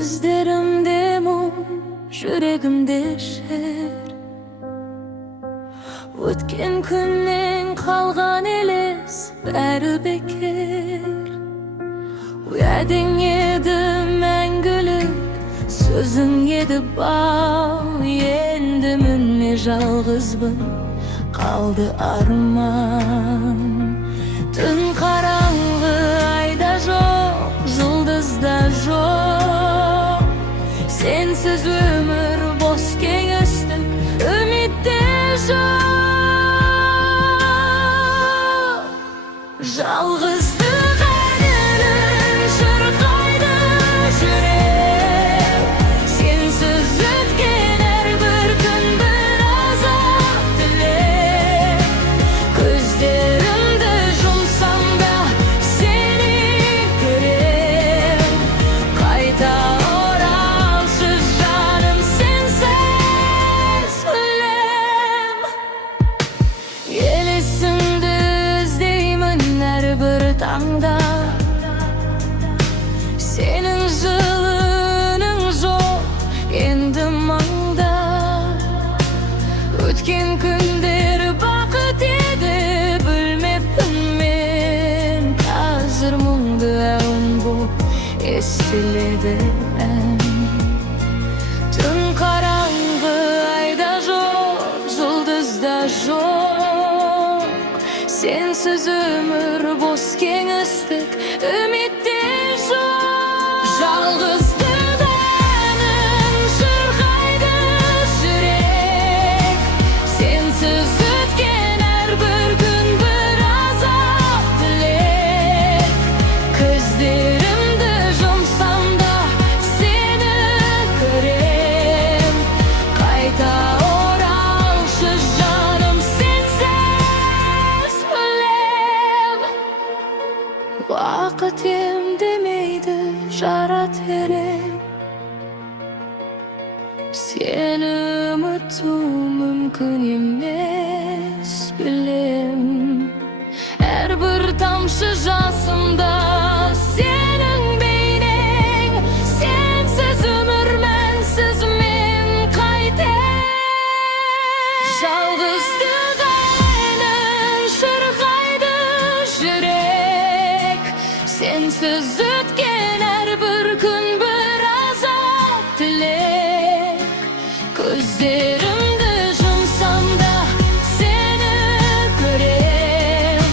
Gözlerimde mum, yüreğimde şer. Ötken künden kalgan eles bäri beker. Uyadın yedi mängülük, sözün yedi bağ. Endi münne жалгызбын, kaldı arman. Tün karanlığı ayda жоқ, yıldızda жоқ. Sensiz ömür boz kengestік, ümitте жоқ. Жалғыздық әнін шырқайды жүрек. Sensiz өткен әрбір күн бір азап тілек. Көздерімді жұмсам да сені көрем. Қайта оралшы жаным, сенсіз өлем. Елесіңді іздеймін әрбір таңда. Senin жылының жоқ енді маңда. Өткен күндер бақыт еді, білмеппін мен. Қазір мұңды әуен боп естіледі ән. Түн қараңғы айда жоқ, жұлдызда жоқ. Sensiz ömür boz kengestік, ümitте жоқ. Жалғыздық әнін шырқайды жүрек. Sensiz өткен әрбір күн бір азап тілек. Көздерімді жұмсам да сені көрем. Қайта оралшы жаным, сенсіз өлем. Уақыт емдемейді жара терек. Seni ұмыту мүмкін емес, білем. Әрбір тамшы жасымда сенің бейнең. Сенсіз өмір мәнсіз мен қайтем. Жалғыздық әнін шырқайды жүрек. Sensiz өткен әрбір күн бір азап тілек. Көздерімді жұмсам да сені көрем.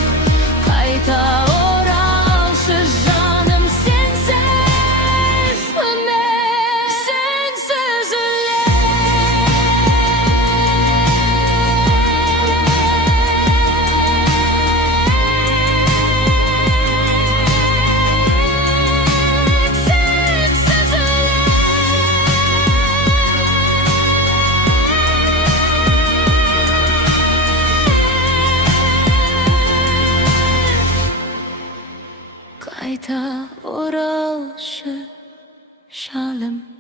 Қайта оралшы жаным, сенсіз өлем. Сенсіз Қайта оралшы жаным.